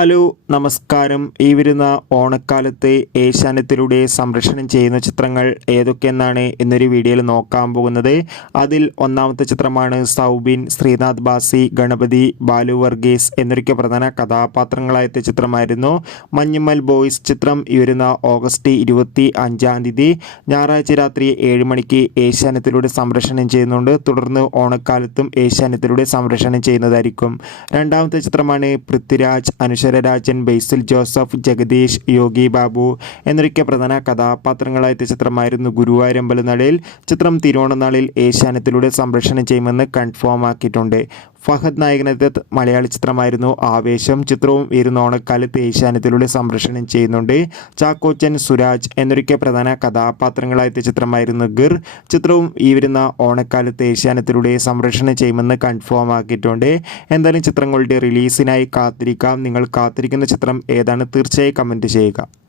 Hello നമസ്കാരം. ഈ വരുന്ന ഓണക്കാലത്ത് ഏഷ്യാനെറ്റിലൂടെ സംരക്ഷണം ചെയ്യുന്ന ചിത്രങ്ങൾ ഏതൊക്കെയെന്നാണ് ഇന്നൊരു വീഡിയോയിൽ നോക്കാൻ പോകുന്നത്. അതിൽ ഒന്നാമത്തെ ചിത്രമാണ് സൗബിൻ ശ്രീനാഥ് ബാസി ഗണപതി ബാലു വർഗീസ് എന്നൊക്കെ പ്രധാന കഥാപാത്രങ്ങളായ ചിത്രമായിരുന്നു. മഞ്ഞുമ്മൽ ബോയ്സ് ചിത്രം ഈ വരുന്ന ഓഗസ്റ്റ് ഇരുപത്തി അഞ്ചാം തീയതി ഞായറാഴ്ച രാത്രി ഏഴ് മണിക്ക് ഏഷ്യാനെറ്റിലൂടെ സംരക്ഷണം ചെയ്യുന്നുണ്ട്. തുടർന്ന് ഓണക്കാലത്തും ഏഷ്യാനെറ്റിലൂടെ സംരക്ഷണം ചെയ്യുന്നതായിരിക്കും. രണ്ടാമത്തെ ചിത്രമാണ് പൃഥ്വിരാജ് അനുശ്വരരാജൻ ബേസിൽ ജോസഫ് ജഗദീഷ് യോഗി ബാബു എന്നിവയ്ക്ക് പ്രധാന കഥാപാത്രങ്ങളായ ചിത്രമായിരുന്നു ഗുരുവായൂരമ്പലനാളിൽ. ചിത്രം തിരുവോണനാളിൽ ഏഷ്യാനത്തിലൂടെ സംപ്രേഷണം ചെയ്യുമെന്ന് കൺഫേം ആക്കിയിട്ടുണ്ട്. ഫഹദ് നായകനെത്തിയ മലയാളി ചിത്രമായിരുന്നു ആവേശം. ചിത്രവും വരുന്ന ഓണക്കാലത്ത് ഏഷ്യാനത്തിലൂടെ സംപ്രേഷണം ചെയ്യുന്നുണ്ട്. ചാക്കോച്ചൻ സുരാജ് എന്നൊരിക്കെ പ്രധാന കഥാപാത്രങ്ങളായ ചിത്രമായിരുന്നു ഗിർ. ചിത്രവും ഈ വരുന്ന ഓണക്കാലത്ത് ഏഷ്യാനത്തിലൂടെ സംപ്രേഷണം ചെയ്യുമെന്ന് കൺഫേം ആക്കിയിട്ടുണ്ട്. എന്തായാലും ചിത്രങ്ങളുടെ റിലീസിനായി കാത്തിരിക്കാം. നിങ്ങൾ കാത്തിരിക്കുന്ന ചിത്രം ഏതാണ്? തീർച്ചയായും കമന്റ് ചെയ്യുക.